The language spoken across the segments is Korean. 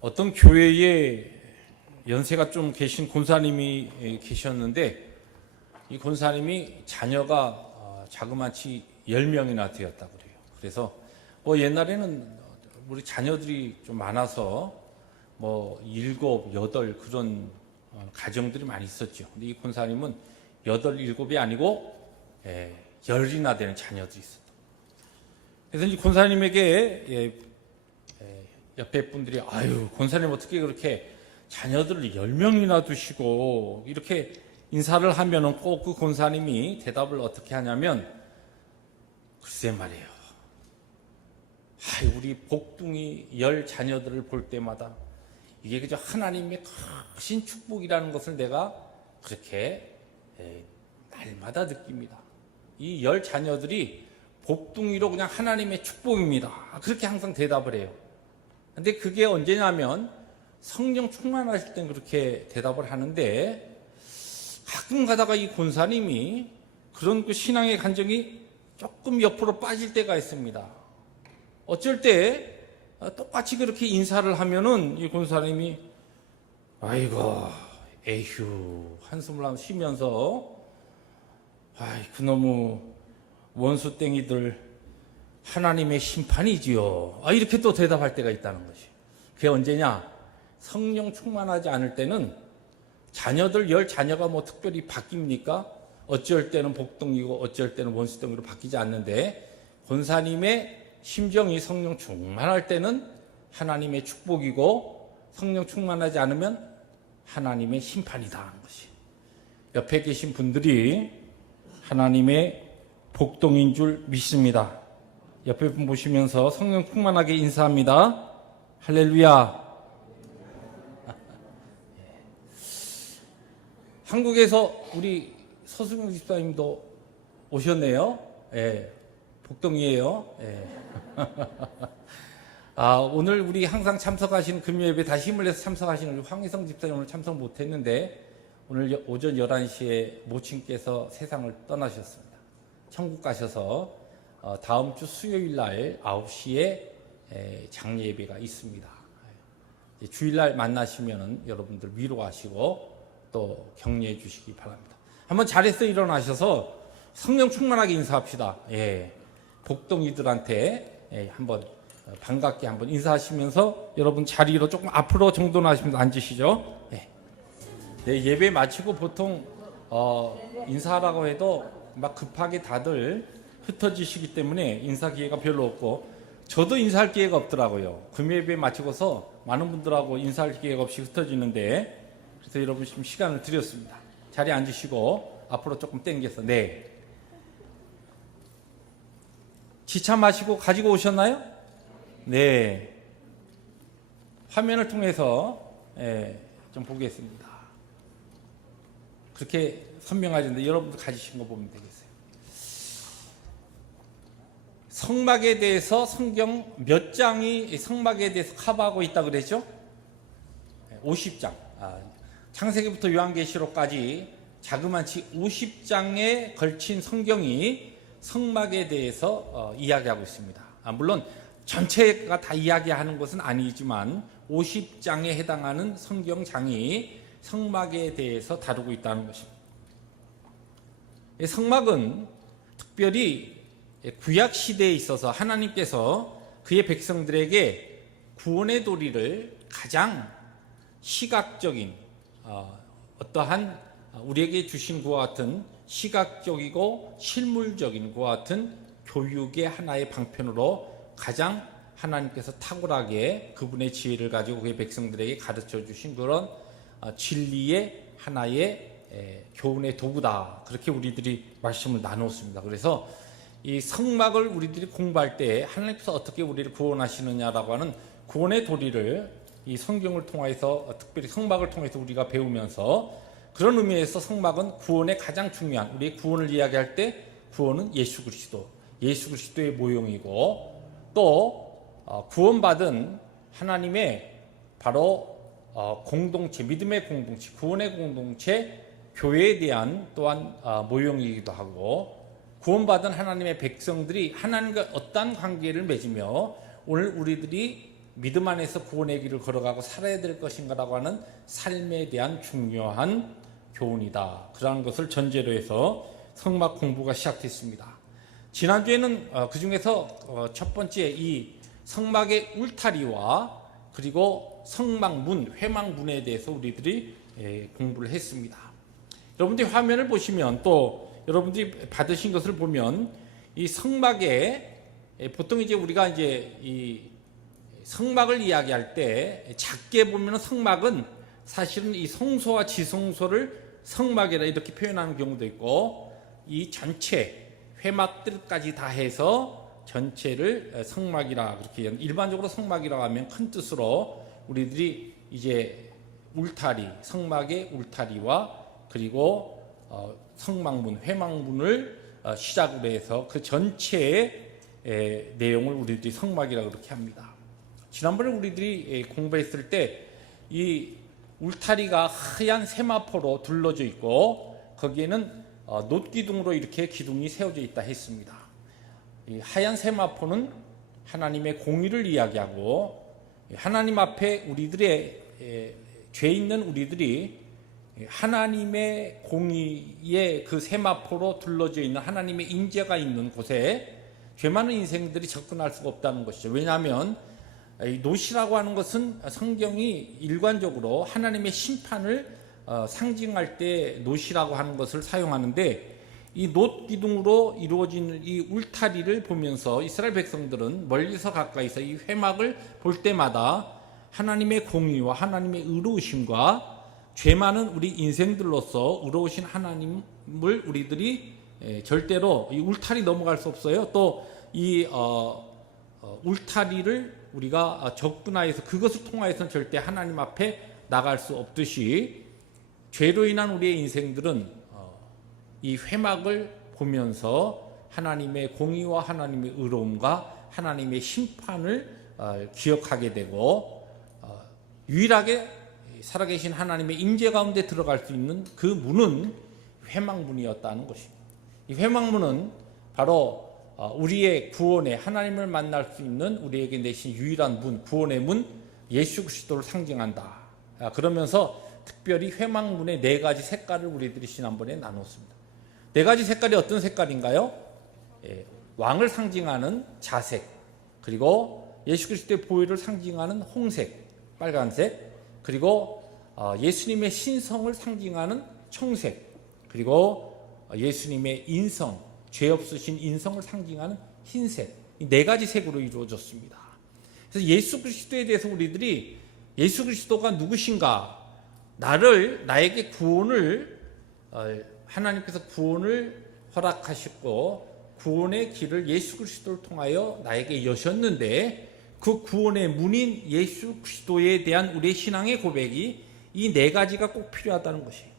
어떤 교회에 연세가 좀 계신 권사님이 계셨는데, 이 권사님이 자녀가 자그마치 10명이나 되었다고 그래요. 그래서 옛날에는 우리 자녀들이 좀 많아서 7, 8 그런 가정들이 많이 있었죠. 근데 이 권사님은 8, 7이 아니고 10이나 되는 자녀들이 있었다. 그래서 이 권사님에게 옆에 분들이 아유, 권사님 어떻게 그렇게 자녀들을 10명이나 두시고 이렇게 인사를 하면은 꼭 그 권사님이 대답을 어떻게 하냐면, 글쎄 말이에요. 우리 복둥이 10 자녀들을 볼 때마다 이게 그저 하나님의 크신 축복이라는 것을 내가 그렇게 날마다 느낍니다. 이 10 자녀들이 복둥이로 그냥 하나님의 축복입니다. 그렇게 항상 대답을 해요. 근데 그게 언제냐면 성령 충만하실 땐 그렇게 대답을 하는데, 가끔 가다가 이 권사님이 그런 그 신앙의 감정이 조금 옆으로 빠질 때가 있습니다. 어쩔 때 똑같이 그렇게 인사를 하면은 이 권사님이 아이고 에휴 한숨을 쉬면서 그놈의 원수땡이들 하나님의 심판이지요. 이렇게 또 대답할 때가 있다는 것이. 그게 언제냐? 성령 충만하지 않을 때는 자녀들 10 자녀가 특별히 바뀝니까? 어쩔 때는 복덩이고 어쩔 때는 원수덩이로 바뀌지 않는데, 권사님의 심정이 성령 충만할 때는 하나님의 축복이고, 성령 충만하지 않으면 하나님의 심판이다 하는 것이. 옆에 계신 분들이 하나님의 복덩인 줄 믿습니다. 옆에 분 보시면서 성령 충만하게 인사합니다. 할렐루야. 한국에서 우리 서승우 집사님도 오셨네요. 복덩이에요. 오늘 우리 항상 참석하시는 금요예배 다시 힘을 내서 참석하시는 황희성 집사님 오늘 참석 못했는데, 오늘 오전 11시에 모친께서 세상을 떠나셨습니다. 천국 가셔서 다음 주 수요일 날 9시에 장례 예배가 있습니다. 주일날 만나시면 여러분들 위로하시고 또 격려해 주시기 바랍니다. 한번 자리에서 일어나셔서 성령 충만하게 인사합시다. 복덩이들한테 한번 반갑게 한번 인사하시면서 여러분 자리로 조금 앞으로 정돈 하시면서 앉으시죠. 예배 마치고 보통 인사하라고 해도 막 급하게 다들 흩어지시기 때문에 인사 기회가 별로 없고, 저도 인사할 기회가 없더라고요. 금요예배 마치고서 많은 분들하고 인사할 기회가 없이 흩어지는데, 그래서 여러분 좀 시간을 드렸습니다. 자리에 앉으시고 앞으로 조금 당겨서. 지차 마시고 가지고 오셨나요? 화면을 통해서 좀 보겠습니다. 그렇게 선명하지는데 여러분도 가지신 거 보면 되겠어요. 성막에 대해서 성경 몇 장이 성막에 대해서 커버하고 있다 그랬죠? 50장. 창세기부터 요한계시록까지 자그마치 50장에 걸친 성경이 성막에 대해서 이야기하고 있습니다. 물론 전체가 다 이야기하는 것은 아니지만 50장에 해당하는 성경장이 성막에 대해서 다루고 있다는 것입니다. 성막은 특별히 구약 시대에 있어서 하나님께서 그의 백성들에게 구원의 도리를 가장 시각적인 어떠한 우리에게 주신 그와 같은 시각적이고 실물적인 그와 같은 교육의 하나의 방편으로 가장 하나님께서 탁월하게 그분의 지혜를 가지고 그의 백성들에게 가르쳐 주신 그런 진리의 하나의 교훈의 도구다. 그렇게 우리들이 말씀을 나누었습니다. 그래서 이 성막을 우리들이 공부할 때 하나님께서 어떻게 우리를 구원하시느냐라고 하는 구원의 도리를 이 성경을 통해서, 특별히 성막을 통해서 우리가 배우면서, 그런 의미에서 성막은 구원의 가장 중요한, 우리의 구원을 이야기할 때 구원은 예수 그리스도의 모형이고, 또 구원받은 하나님의 바로 공동체, 믿음의 공동체, 구원의 공동체, 교회에 대한 또한 모형이기도 하고, 구원받은 하나님의 백성들이 하나님과 어떠한 관계를 맺으며 오늘 우리들이 믿음 안에서 구원의 길을 걸어가고 살아야 될 것인가라고 하는 삶에 대한 중요한 교훈이다. 그러한 것을 전제로 해서 성막 공부가 시작됐습니다. 지난주에는 그 중에서 첫 번째 이 성막의 울타리와 그리고 성막문, 회막문에 대해서 우리들이 공부를 했습니다. 여러분들이 화면을 보시면 또 여러분들이 받으신 것을 보면 이 성막에 보통 이제 우리가 이제 이 성막을 이야기할 때 작게 보면 성막은 사실은 이 성소와 지성소를 성막이라 이렇게 표현하는 경우도 있고 이 전체 회막들까지 다 해서 전체를 성막이라 그렇게 일반적으로 성막이라고 하면 큰 뜻으로 우리들이 이제 울타리, 성막의 울타리와 그리고 성막문, 회막문을 시작으로 해서 그 전체의 내용을 우리들이 성막이라고 그렇게 합니다. 지난번에 우리들이 공부했을 때 이 울타리가 하얀 세마포로 둘러져 있고 거기에는 놋기둥으로 이렇게 기둥이 세워져 있다 했습니다. 이 하얀 세마포는 하나님의 공의를 이야기하고 하나님 앞에 우리들의 죄 있는 우리들이 하나님의 공의의 그 세마포로 둘러져 있는 하나님의 인재가 있는 곳에 죄 많은 인생들이 접근할 수가 없다는 것이죠. 왜냐하면 놋이라고 하는 것은 성경이 일관적으로 하나님의 심판을 상징할 때 놋이라고 하는 것을 사용하는데 이 놋 기둥으로 이루어진 이 울타리를 보면서 이스라엘 백성들은 멀리서 가까이서 이 회막을 볼 때마다 하나님의 공의와 하나님의 의로우심과 죄 많은 우리 인생들로서 의로우신 하나님을 우리들이 절대로 이 울타리 넘어갈 수 없어요. 또 이 울타리를 우리가 접근하여서 그것을 통하여서는 절대 하나님 앞에 나갈 수 없듯이 죄로 인한 우리의 인생들은 이 회막을 보면서 하나님의 공의와 하나님의 의로움과 하나님의 심판을 기억하게 되고 유일하게 살아계신 하나님의 임재 가운데 들어갈 수 있는 그 문은 회막문이었다는 것입니다. 이 회막문은 바로 우리의 구원에 하나님을 만날 수 있는 우리에게 내신 유일한 문, 구원의 문 예수 그리스도를 상징한다. 그러면서 특별히 회막문의 4가지 색깔을 우리들이 지난번에 나눴습니다. 4가지 색깔이 어떤 색깔인가요? 왕을 상징하는 자색, 그리고 예수 그리스도의 보혈을 상징하는 홍색, 빨간색, 그리고 예수님의 신성을 상징하는 청색, 그리고 예수님의 인성, 죄 없으신 인성을 상징하는 흰색, 이 4가지 색으로 이루어졌습니다. 그래서 예수 그리스도에 대해서 우리들이 예수 그리스도가 누구신가, 나에게 구원을 하나님께서 구원을 허락하셨고 구원의 길을 예수 그리스도를 통하여 나에게 여셨는데 그 구원의 문인 예수 그리스도에 대한 우리의 신앙의 고백이 이 4가지가 꼭 필요하다는 것이에요.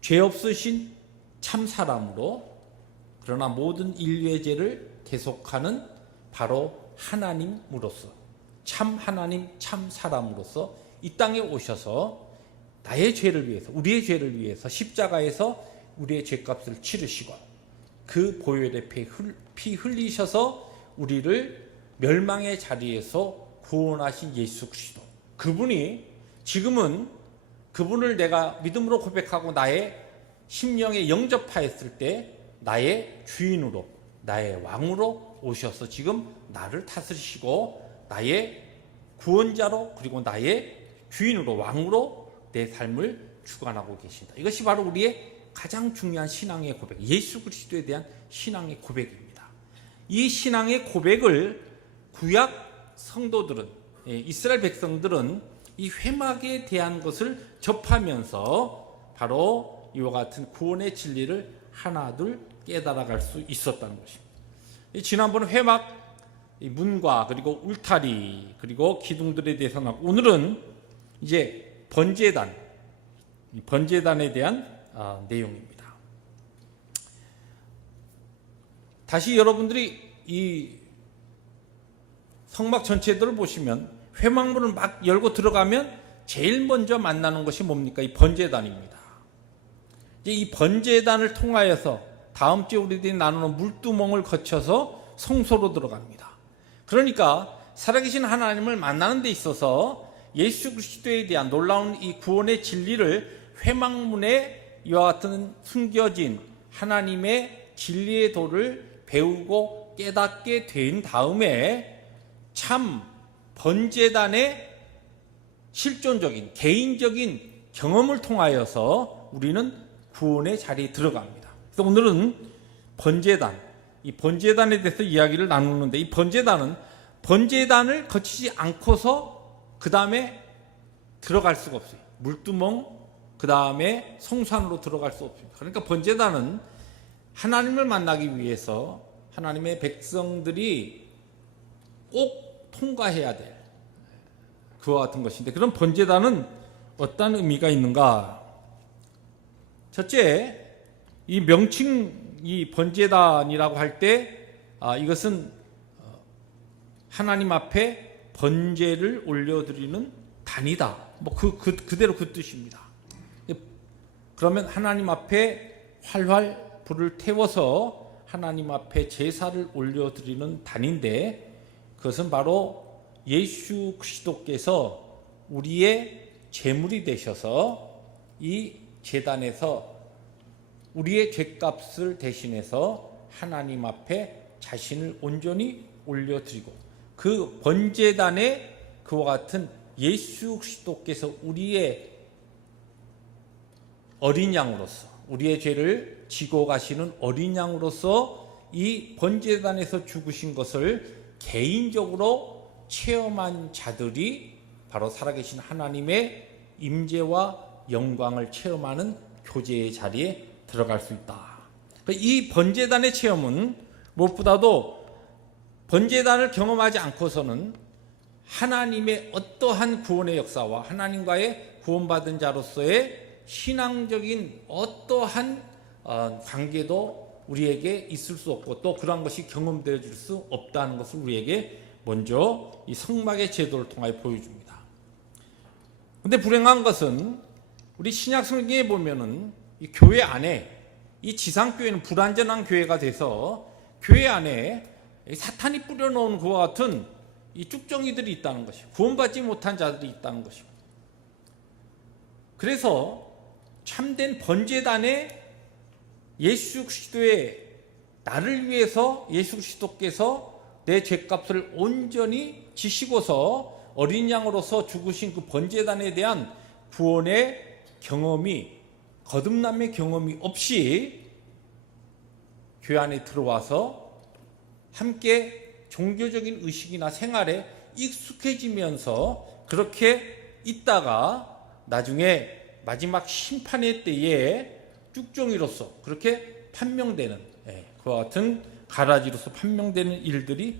죄 없으신 참 사람으로 그러나 모든 인류의 죄를 계속하는 바로 하나님으로서 참 하나님 참 사람으로서 이 땅에 오셔서 나의 죄를 위해서 우리의 죄를 위해서 십자가에서 우리의 죄값을 치르시고 그 보혈의 피 흘리셔서 우리를 멸망의 자리에서 구원하신 예수 그리스도, 그분이 지금은 그분을 내가 믿음으로 고백하고 나의 심령에 영접하였을 때 나의 주인으로 나의 왕으로 오셔서 지금 나를 다스리시고 나의 구원자로 그리고 나의 주인으로 왕으로 내 삶을 주관하고 계신다. 이것이 바로 우리의 가장 중요한 신앙의 고백, 예수 그리스도에 대한 신앙의 고백입니다. 이 신앙의 고백을 구약 성도들은, 이스라엘 백성들은 이 회막에 대한 것을 접하면서 바로 이와 같은 구원의 진리를 하나둘 깨달아갈 수 있었다는 것입니다. 지난번 회막 문과 그리고 울타리 그리고 기둥들에 대해서 나오고 오늘은 이제 번제단에 대한 내용입니다. 다시 여러분들이 이 성막 전체들을 보시면 회막문을 막 열고 들어가면 제일 먼저 만나는 것이 뭡니까? 이 번제단입니다. 이 번제단을 통하여서 다음 주에 우리들이 나누는 물두멍을 거쳐서 성소로 들어갑니다. 그러니까 살아계신 하나님을 만나는 데 있어서 예수 그리스도에 대한 놀라운 이 구원의 진리를 회막문에 이와 같은 숨겨진 하나님의 진리의 도를 배우고 깨닫게 된 다음에 참 번제단의 실존적인 개인적인 경험을 통하여서 우리는 구원의 자리에 들어갑니다. 그래서 오늘은 번제단, 이 번제단에 대해서 이야기를 나누는데, 이 번제단은 번제단을 거치지 않고서 그 다음에 들어갈 수가 없어요. 물두멍, 그 다음에 성산으로 들어갈 수 없습니다. 그러니까 번제단은 하나님을 만나기 위해서 하나님의 백성들이 꼭 통과해야 될 그와 같은 것인데, 그런 번제단은 어떤 의미가 있는가? 첫째, 이 명칭, 이 번제단이라고 할 때 이것은 하나님 앞에 번제를 올려드리는 단이다. 그대로 그 뜻입니다. 그러면 하나님 앞에 활활 불을 태워서 하나님 앞에 제사를 올려드리는 단인데, 그것은 바로 예수 그리스도께서 우리의 제물이 되셔서 이 제단에서 우리의 죄값을 대신해서 하나님 앞에 자신을 온전히 올려드리고, 그 번제단에 그와 같은 예수 그리스도께서 우리의 어린 양으로서, 우리의 죄를 지고 가시는 어린 양으로서 이 번제단에서 죽으신 것을 개인적으로 체험한 자들이 바로 살아계신 하나님의 임재와 영광을 체험하는 교제의 자리에 들어갈 수 있다. 이 번제단의 체험은 무엇보다도 번제단을 경험하지 않고서는 하나님의 어떠한 구원의 역사와 하나님과의 구원받은 자로서의 신앙적인 어떠한 관계도 우리에게 있을 수 없고, 또 그러한 것이 경험되어질 수 없다는 것을 우리에게 먼저 이 성막의 제도를 통하여 보여줍니다. 그런데 불행한 것은 우리 신약 성경에 보면은 이 교회 안에, 이 지상교회는 불완전한 교회가 돼서 교회 안에 사탄이 뿌려놓은 그와 같은 이 쭉정이들이 있다는 것이고, 구원받지 못한 자들이 있다는 것이고, 그래서 참된 번제단에 예수 그리스도의 나를 위해서 예수 그리스도께서 내 죄값을 온전히 지시고서 어린 양으로서 죽으신 그 번제단에 대한 구원의 경험이, 거듭남의 경험이 없이 교회 안에 들어와서 함께 종교적인 의식이나 생활에 익숙해지면서 그렇게 있다가 나중에 마지막 심판의 때에 쭉종이로서 그렇게 판명되는, 그와 같은 가라지로서 판명되는 일들이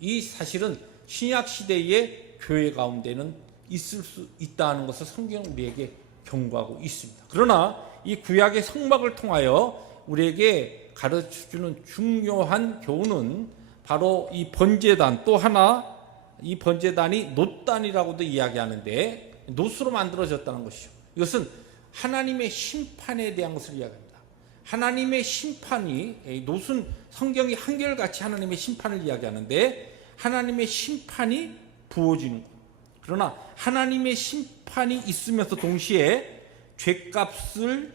이 사실은 신약 시대의 교회 가운데는 있을 수 있다는 것을 성경은 우리에게 경고하고 있습니다. 그러나 이 구약의 성막을 통하여 우리에게 가르쳐주는 중요한 교훈은 바로 이 번제단, 또 하나 이 번제단이 놋단이라고도 이야기하는데 놋으로 만들어졌다는 것이죠. 이것은 하나님의 심판에 대한 것을 이야기합니다. 하나님의 심판이, 놋은 성경이 한결같이 하나님의 심판을 이야기하는데 하나님의 심판이 부어지는 것. 그러나 하나님의 심판이 있으면서 동시에 죄값을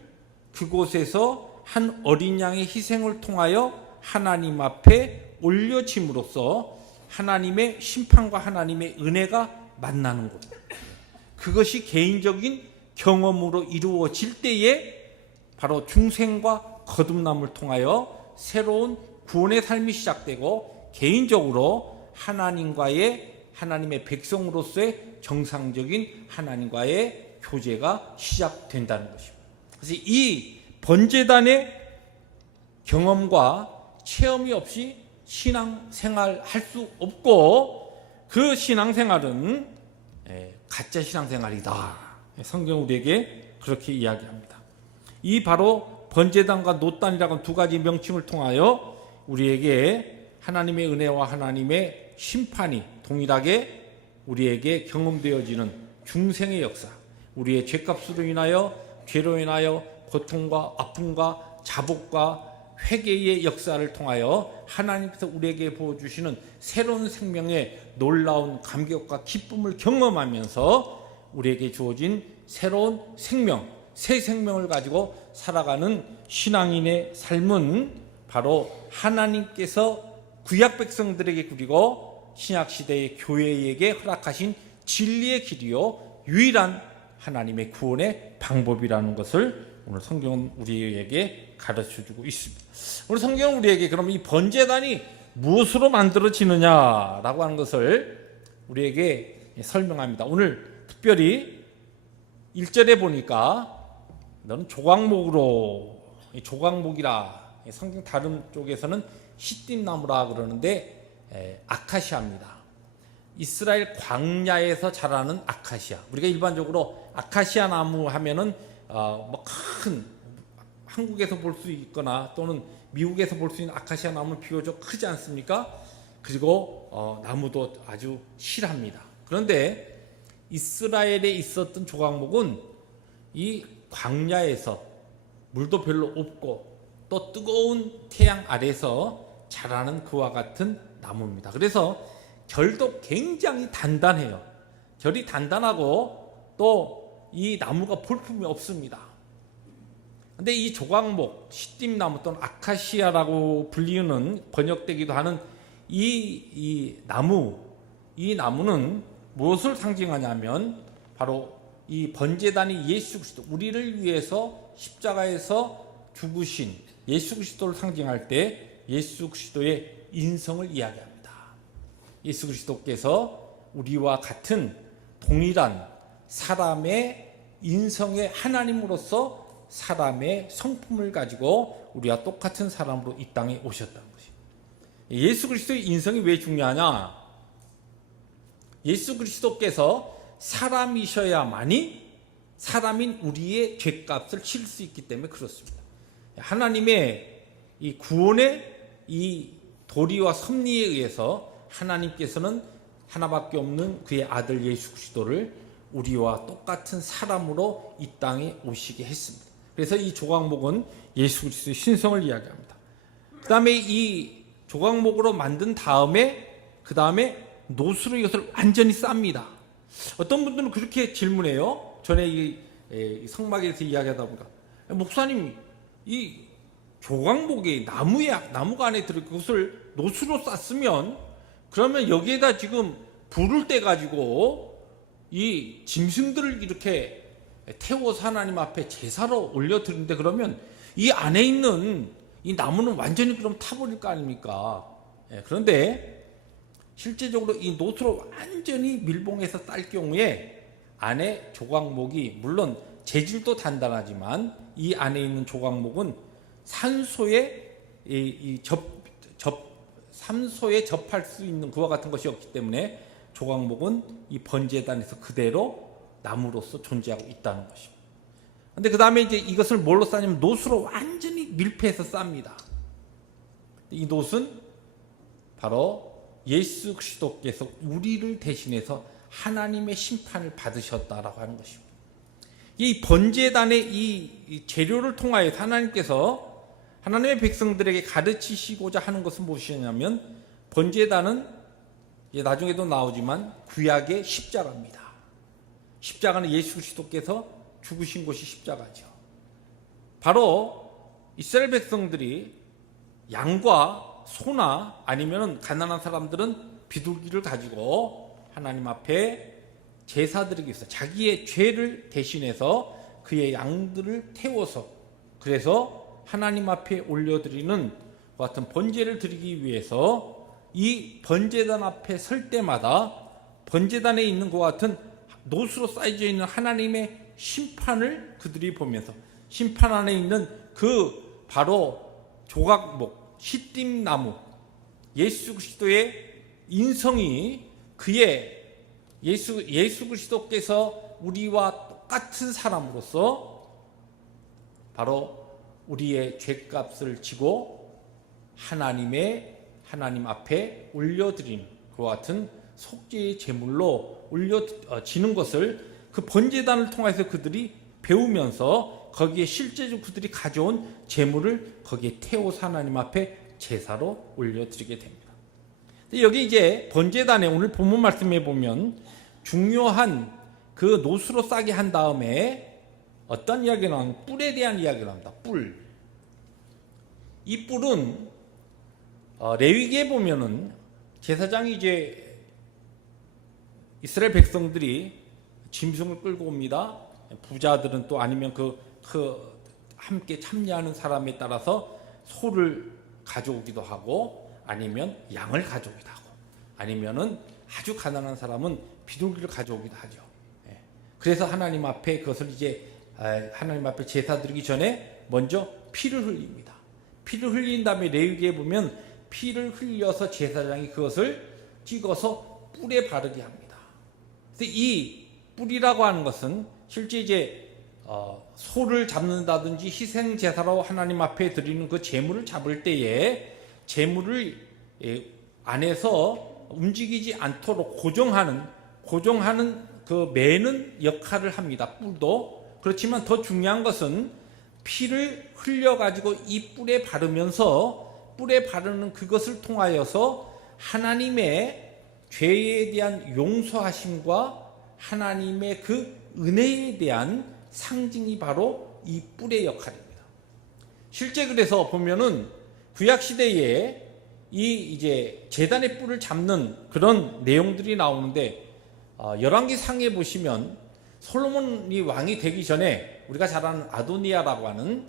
그곳에서 한 어린 양의 희생을 통하여 하나님 앞에 올려짐으로써 하나님의 심판과 하나님의 은혜가 만나는 것. 그것이 개인적인 경험으로 이루어질 때에 바로 중생과 거듭남을 통하여 새로운 구원의 삶이 시작되고, 개인적으로 하나님의 백성으로서의 정상적인 하나님과의 교제가 시작된다는 것입니다. 그래서 이 번제단의 경험과 체험이 없이 신앙생활 할 수 없고, 그 신앙생활은 가짜 신앙생활이다. 성경 우리에게 그렇게 이야기합니다. 이 바로 번제단과 놋단이라는 두 가지 명칭을 통하여 우리에게 하나님의 은혜와 하나님의 심판이 동일하게 우리에게 경험되어지는 중생의 역사, 우리의 죄값으로 인하여, 죄로 인하여 고통과 아픔과 자복과 회개의 역사를 통하여 하나님께서 우리에게 보여주시는 새로운 생명의 놀라운 감격과 기쁨을 경험하면서 우리에게 주어진 새로운 생명, 새 생명을 가지고 살아가는 신앙인의 삶은 바로 하나님께서 구약 백성들에게 그리고 신약시대의 교회에게 허락하신 진리의 길이요 유일한 하나님의 구원의 방법이라는 것을 오늘 성경은 우리에게 가르쳐주고 있습니다. 오늘 성경은 우리에게 그럼 이 번제단이 무엇으로 만들어지느냐라고 하는 것을 우리에게 설명합니다. 오늘 특별히 1절에 보니까 너는 조각목으로, 조각목이라 성경 다른 쪽에서는 시띠나무라 그러는데 아카시아입니다. 이스라엘 광야에서 자라는 아카시아. 우리가 일반적으로 아카시아 나무 하면은 큰 한국에서 볼 수 있거나 또는 미국에서 볼 수 있는 아카시아 나무는 비교적 크지 않습니까? 그리고 나무도 아주 실합니다. 그런데 이스라엘에 있었던 조각목은 이 광야에서 물도 별로 없고 또 뜨거운 태양 아래서 자라는 그와 같은 나무입니다. 그래서 결도 굉장히 단단해요. 결이 단단하고 또 이 나무가 볼품이 없습니다. 근데 이 조각목, 시띠나무 또는 아카시아라고 불리는 번역되기도 하는 이 나무는 무엇을 상징하냐면 바로 이 번제단이 예수 그리스도, 우리를 위해서 십자가에서 죽으신 예수 그리스도를 상징할 때 예수 그리스도의 인성을 이야기합니다. 예수 그리스도께서 우리와 같은 동일한 사람의 인성의 하나님으로서 사람의 성품을 가지고 우리와 똑같은 사람으로 이 땅에 오셨다는 것입니다. 예수 그리스도의 인성이 왜 중요하냐? 예수 그리스도께서 사람이셔야만이 사람인 우리의 죄값을 치를 수 있기 때문에 그렇습니다. 하나님의 이 구원의 이 도리와 섭리에 의해서 하나님께서는 하나밖에 없는 그의 아들 예수 그리스도를 우리와 똑같은 사람으로 이 땅에 오시게 했습니다. 그래서 이 조각목은 예수 그리스도의 신성을 이야기합니다. 그 다음에 이 조각목으로 만든 다음에 그 다음에 노수로 이것을 완전히 쌉니다. 어떤 분들은 그렇게 질문해요. 전에 이 성막에서 이야기하다 보니까 목사님 이 조각목이 나무가 안에 들어 그것을 노수로 쌌으면 그러면 여기에다 지금 불을 떼 가지고 이 짐승들을 이렇게 태워서 하나님 앞에 제사로 올려드리는데 그러면 이 안에 있는 이 나무는 완전히 그럼 타버릴 거 아닙니까? 그런데 실제적으로 이 노수로 완전히 밀봉해서 쌀 경우에 안에 조각목이 물론 재질도 단단하지만 이 안에 있는 조각목은 산소에 산소에 접할 수 있는 그와 같은 것이었기 때문에 조각목은 이 번제단에서 그대로 나무로서 존재하고 있다는 것입니다. 그런데 그 다음에 이제 이것을 뭘로 싸냐면 노수로 완전히 밀폐해서 쌉니다. 이 노수는 바로 예수 그리스도께서 우리를 대신해서 하나님의 심판을 받으셨다라고 하는 것입니다. 이 번제단의 이 재료를 통하여 하나님께서 하나님의 백성들에게 가르치시고자 하는 것은 무엇이냐면 번제단은 나중에도 나오지만 구약의 십자가입니다. 십자가는 예수 그리스도께서 죽으신 곳이 십자가죠. 바로 이스라엘 백성들이 양과 소나 아니면 가난한 사람들은 비둘기를 가지고 하나님 앞에 제사드리기 위해서 자기의 죄를 대신해서 그의 양들을 태워서 그래서 하나님 앞에 올려드리는 같은 번제를 드리기 위해서 이 번제단 앞에 설 때마다 번제단에 있는 것 같은 노수로 쌓여져 있는 하나님의 심판을 그들이 보면서 심판 안에 있는 그 바로 조각목, 시띠나무 예수 그리스도의 인성이 그의 예수 그리스도께서 우리와 똑같은 사람으로서 바로 우리의 죄값을 지고 하나님 앞에 올려드린 그와 같은 속죄의 제물로 올려지는 것을 그 번제단을 통해서 그들이 배우면서 거기에 실제적으로 그들이 가져온 제물을 거기에 태워서 하나님 앞에 제사로 올려드리게 됩니다. 여기 이제 번제단에 오늘 본문 말씀에 보면 중요한 그 노수로 싸게 한 다음에 어떤 이야기가 나오면 뿔에 대한 이야기가 나옵니다. 뿔. 이 뿔은 레위기에 보면은 제사장이 이제 이스라엘 백성들이 짐승을 끌고 옵니다. 부자들은 또 아니면 그 함께 참여하는 사람에 따라서 소를 가져오기도 하고 아니면 양을 가져오기도 하고 아니면은 아주 가난한 사람은 비둘기를 가져오기도 하죠. 그래서 하나님 앞에 그것을 이제 하나님 앞에 제사 드리기 전에 먼저 피를 흘립니다. 피를 흘린 다음에 레위기에 보면 피를 흘려서 제사장이 그것을 찍어서 뿔에 바르게 합니다. 그래서 이 뿔이라고 하는 것은 실제 이제 소를 잡는다든지 희생 제사로 하나님 앞에 드리는 그 제물을 잡을 때에 제물을 안에서 움직이지 않도록 고정하는 그 매는 역할을 합니다. 뿔도. 그렇지만 더 중요한 것은 피를 흘려가지고 이 뿔에 바르면서 뿔에 바르는 그것을 통하여서 하나님의 죄에 대한 용서하심과 하나님의 그 은혜에 대한 상징이 바로 이 뿔의 역할입니다. 실제 그래서 보면은 구약 시대에 이 이제 제단의 뿔을 잡는 그런 내용들이 나오는데 열왕기 상에 보시면 솔로몬이 왕이 되기 전에 우리가 잘 아는 아도니아라고 하는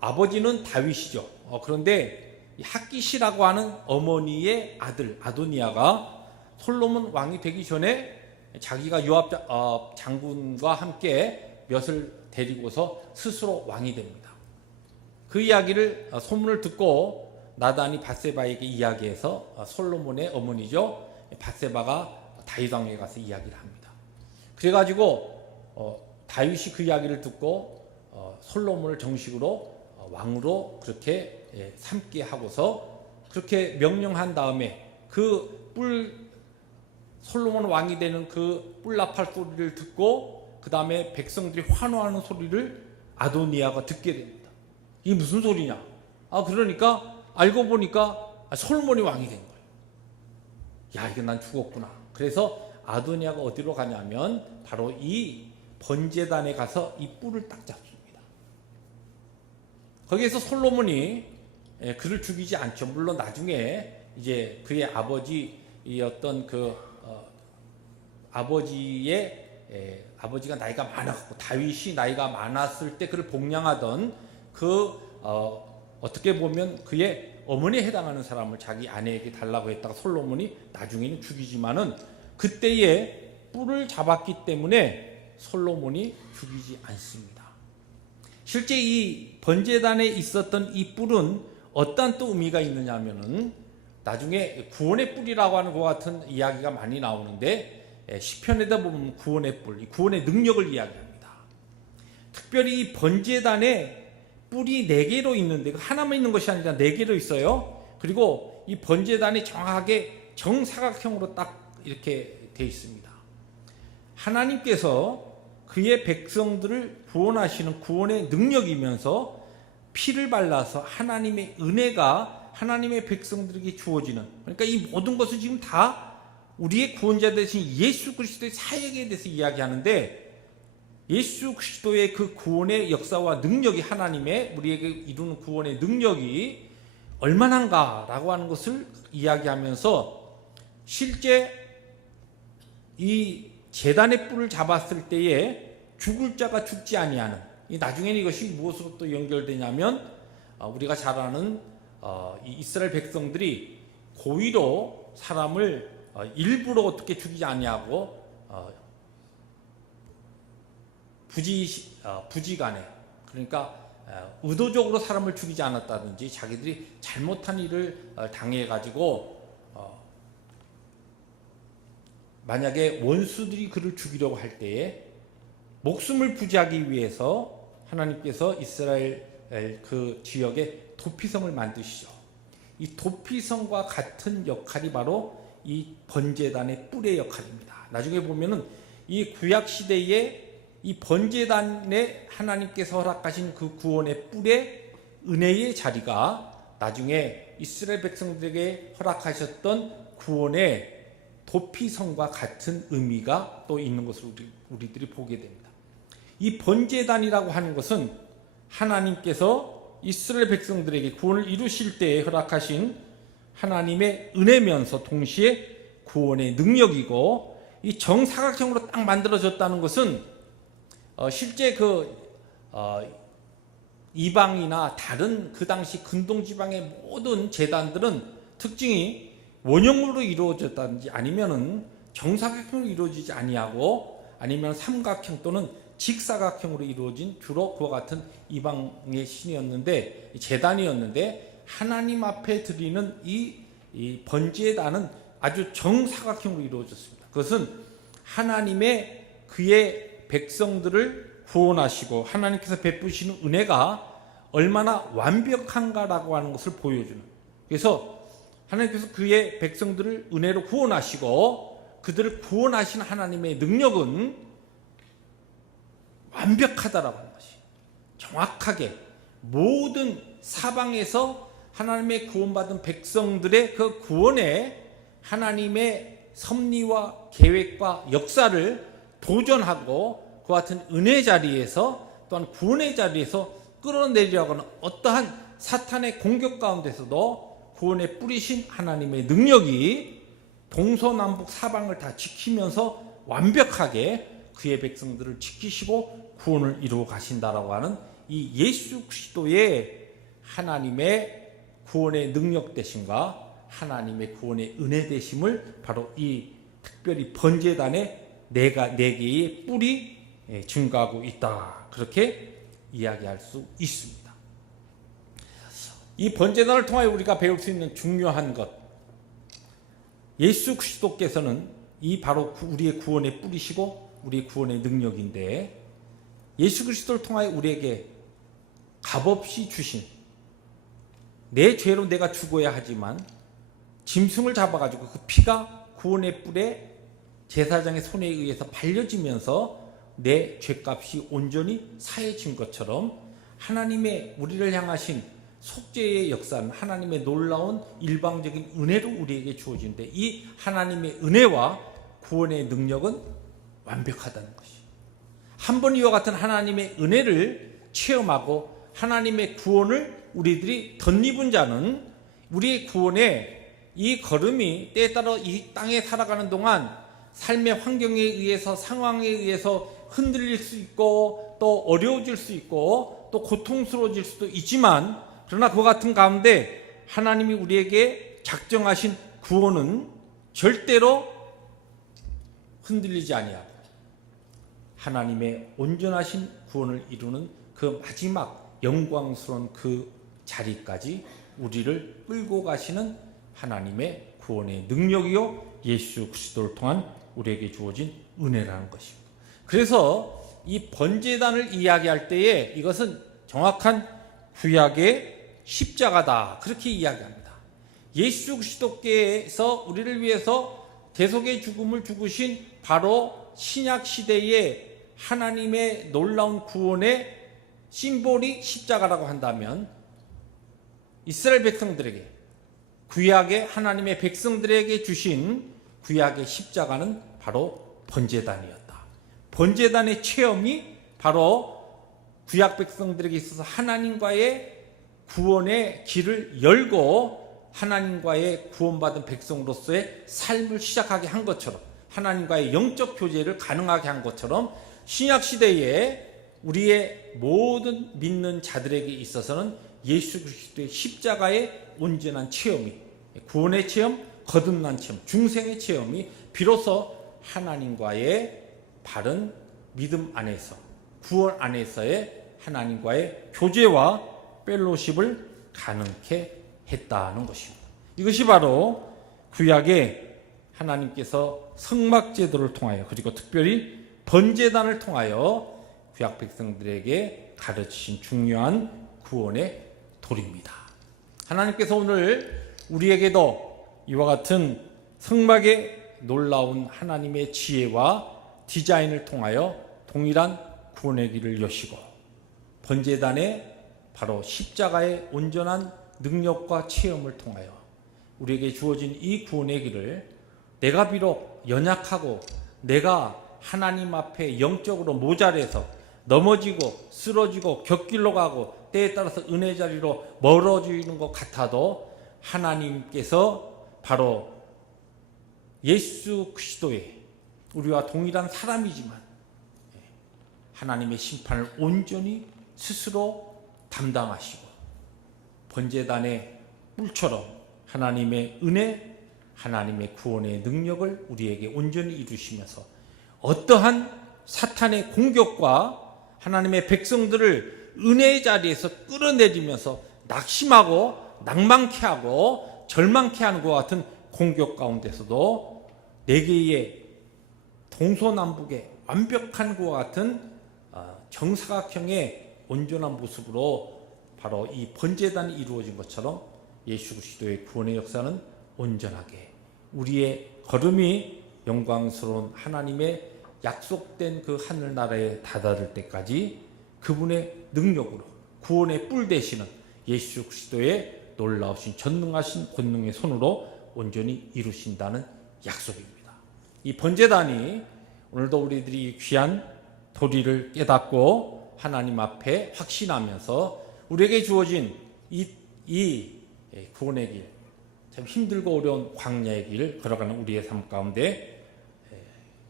아버지는 다윗이죠. 그런데 핫기시라고 하는 어머니의 아들 아도니아가 솔로몬 왕이 되기 전에 자기가 요압 장군과 함께 몇을 데리고서 스스로 왕이 됩니다. 그 이야기를 소문을 듣고 나단이 밧세바에게 이야기해서 솔로몬의 어머니죠. 밧세바가 다윗 왕에게 가서 이야기를 합니다. 그래가지고 다윗이 그 이야기를 듣고 솔로몬을 정식으로 왕으로 그렇게 삼게 하고서 그렇게 명령한 다음에 그 솔로몬 왕이 되는 그 뿔나팔 소리를 듣고 그 다음에 백성들이 환호하는 소리를 아도니아가 듣게 됩니다. 이게 무슨 소리냐? 그러니까 알고 보니까 솔로몬이 왕이 된 거예요. 야, 이거 난 죽었구나. 그래서 아도니아가 어디로 가냐면 바로 이 번제단에 가서 이 뿔을 딱 잡습니다. 거기에서 솔로몬이 그를 죽이지 않죠. 물론 나중에 이제 그의 아버지였던 아버지가 나이가 많았고 다윗이 나이가 많았을 때 그를 복양하던 어떻게 보면 그의 어머니에 해당하는 사람을 자기 아내에게 달라고 했다가 솔로몬이 나중에는 죽이지만은 그때에 뿔을 잡았기 때문에 솔로몬이 죽이지 않습니다. 실제 이 번제단에 있었던 이 뿔은 어떤 또 의미가 있느냐 하면은 나중에 구원의 뿔이라고 하는 것 같은 이야기가 많이 나오는데 시편에다 보면 구원의 뿔, 구원의 능력을 이야기합니다. 특별히 이 번제단에 뿔이 4개로 있는데 하나만 있는 것이 아니라 4개로 있어요. 그리고 이 번제단이 정확하게 정사각형으로 딱 이렇게 돼 있습니다. 하나님께서 그의 백성들을 구원하시는 구원의 능력이면서 피를 발라서 하나님의 은혜가 하나님의 백성들에게 주어지는, 그러니까 이 모든 것은 지금 다 우리의 구원자 되신 예수 그리스도의 사역에 대해서 이야기하는데, 예수 그리스도의 그 구원의 역사와 능력이, 하나님의 우리에게 이루는 구원의 능력이 얼마나인가라고 하는 것을 이야기하면서, 실제 이 제단의 뿔을 잡았을 때에 죽을 자가 죽지 아니하는, 나중에는 이것이 무엇으로 또 연결되냐면 우리가 잘 아는 이 이스라엘 백성들이 고의로 사람을 일부러 어떻게 죽이지 아니하고 부지간에, 그러니까 의도적으로 사람을 죽이지 않았다든지 자기들이 잘못한 일을 당해가지고 만약에 원수들이 그를 죽이려고 할 때에 목숨을 부지하기 위해서 하나님께서 이스라엘 그 지역에 도피성을 만드시죠. 이 도피성과 같은 역할이 바로 이 번제단의 뿔의 역할입니다. 나중에 보면은 이 구약 시대에 이 번제단에 하나님께서 허락하신 그 구원의 뿔의 은혜의 자리가 나중에 이스라엘 백성들에게 허락하셨던 구원의 도피성과 같은 의미가 또 있는 것을 우리들이 보게 됩니다. 이 번제단이라고 하는 것은 하나님께서 이스라엘 백성들에게 구원을 이루실 때에 허락하신 하나님의 은혜면서 동시에 구원의 능력이고, 이 정사각형으로 딱 만들어졌다는 것은 실제 이방이나 다른 그 당시 근동지방의 모든 제단들은 특징이 원형으로 이루어졌다든지 아니면은 정사각형으로 이루어지지 아니하고, 아니면 삼각형 또는 직사각형으로 이루어진 주로 그와 같은 이방의 신이었는데, 제단이었는데, 하나님 앞에 드리는 이 번제단은 아주 정사각형으로 이루어졌습니다. 그것은 하나님의 그의 백성들을 구원하시고 하나님께서 베푸시는 은혜가 얼마나 완벽한가라고 하는 것을 보여주는, 그래서 하나님께서 그의 백성들을 은혜로 구원하시고 그들을 구원하신 하나님의 능력은 완벽하다라고 하는 것이, 정확하게 모든 사방에서 하나님의 구원받은 백성들의 그 구원에 하나님의 섭리와 계획과 역사를 도전하고 그 같은 은혜 자리에서 또한 구원의 자리에서 끌어내리려고 하는 어떠한 사탄의 공격 가운데서도 구원에 뿌리신 하나님의 능력이 동서남북 사방을 다 지키면서 완벽하게 그의 백성들을 지키시고 구원을 이루어 가신다라고 하는 이 예수 그리스도의 하나님의 구원의 능력 되심과 하나님의 구원의 은혜 되심을 바로 이 특별히 번제단의 네 개의 뿔이 증거하고 있다, 그렇게 이야기할 수 있습니다. 이 번제단을 통하여 우리가 배울 수 있는 중요한 것, 예수 그리스도께서는 이 바로 우리의 구원의 뿔이시고 우리의 구원의 능력인데, 예수 그리스도를 통하여 우리에게 값없이 주신, 내 죄로 내가 죽어야 하지만 짐승을 잡아가지고 그 피가 구원의 뿔에 제사장의 손에 의해서 발려지면서 내 죄값이 온전히 사해진 것처럼 하나님의 우리를 향하신 속죄의 역사는 하나님의 놀라운 일방적인 은혜로 우리에게 주어지는데, 이 하나님의 은혜와 구원의 능력은 완벽하다는 것이, 한 번 이와 같은 하나님의 은혜를 체험하고 하나님의 구원을 우리들이 덧입은 자는 우리의 구원의 이 걸음이 때에 따라 이 땅에 살아가는 동안 삶의 환경에 의해서, 상황에 의해서 흔들릴 수 있고 또 어려워질 수 있고 또 고통스러워질 수도 있지만, 그러나 그와 같은 가운데 하나님이 우리에게 작정하신 구원은 절대로 흔들리지 아니하고 하나님의 온전하신 구원을 이루는 그 마지막 영광스러운 그 자리까지 우리를 끌고 가시는 하나님의 구원의 능력이요 예수 그리스도를 통한 우리에게 주어진 은혜라는 것입니다. 그래서 이 번제단을 이야기할 때에 이것은 정확한 구약의 십자가다, 그렇게 이야기합니다. 예수 그리스도께서 우리를 위해서 대속의 죽음을 죽으신 바로 신약 시대의 하나님의 놀라운 구원의 심볼이 십자가라고 한다면, 이스라엘 백성들에게, 구약의 하나님의 백성들에게 주신 구약의 십자가는 바로 번제단이었다. 번제단의 체험이 바로 구약 백성들에게 있어서 하나님과의 구원의 길을 열고 하나님과의 구원받은 백성으로서의 삶을 시작하게 한 것처럼, 하나님과의 영적 교제를 가능하게 한 것처럼, 신약시대에 우리의 모든 믿는 자들에게 있어서는 예수 그리스도의 십자가의 온전한 체험이, 구원의 체험, 거듭난 체험, 중생의 체험이 비로소 하나님과의 바른 믿음 안에서, 구원 안에서의 하나님과의 교제와 펠로십을 가능케 했다는 것입니다. 이것이 바로 구약의 하나님께서 성막제도를 통하여, 그리고 특별히 번제단을 통하여 구약 백성들에게 가르치신 중요한 구원의 도리입니다. 하나님께서 오늘 우리에게도 이와 같은 성막의 놀라운 하나님의 지혜와 디자인을 통하여 동일한 구원의 길을 여시고 번제단의 바로 십자가의 온전한 능력과 체험을 통하여 우리에게 주어진 이 구원의 길을 내가 비록 연약하고 내가 하나님 앞에 영적으로 모자라서 넘어지고 쓰러지고 곁길로 가고 때에 따라서 은혜 자리로 멀어지는 것 같아도 하나님께서 바로 예수 그리스도의 우리와 동일한 사람이지만 하나님의 심판을 온전히 스스로 담당하시고 번제단의 뿔처럼 하나님의 은혜, 하나님의 구원의 능력을 우리에게 온전히 이루시면서 어떠한 사탄의 공격과 하나님의 백성들을 은혜의 자리에서 끌어내리면서 낙심하고 낭만케 하고 절망케 하는 것 같은 공격 가운데서도 네 개의 동서남북의 완벽한 것 같은 정사각형의 온전한 모습으로 바로 이 번제단이 이루어진 것처럼 예수 그리스도의 구원의 역사는 온전하게 우리의 걸음이 영광스러운 하나님의 약속된 그 하늘나라에 다다를 때까지 그분의 능력으로 구원의 뿔 되시는 예수 그리스도의 놀라우신 전능하신 권능의 손으로 온전히 이루신다는 약속입니다. 이 번제단이 오늘도 우리들이 귀한 도리를 깨닫고 하나님 앞에 확신하면서 우리에게 주어진 이 구원의 길, 참 힘들고 어려운 광야의 길을 걸어가는 우리의 삶 가운데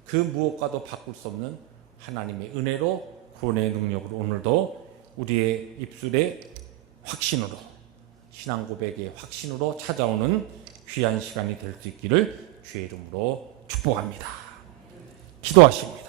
그 무엇과도 바꿀 수 없는 하나님의 은혜로 구원의 능력으로 오늘도 우리의 입술의 확신으로 신앙 고백의 확신으로 찾아오는 귀한 시간이 될 수 있기를 주의 이름으로 축복합니다. 기도하십니다.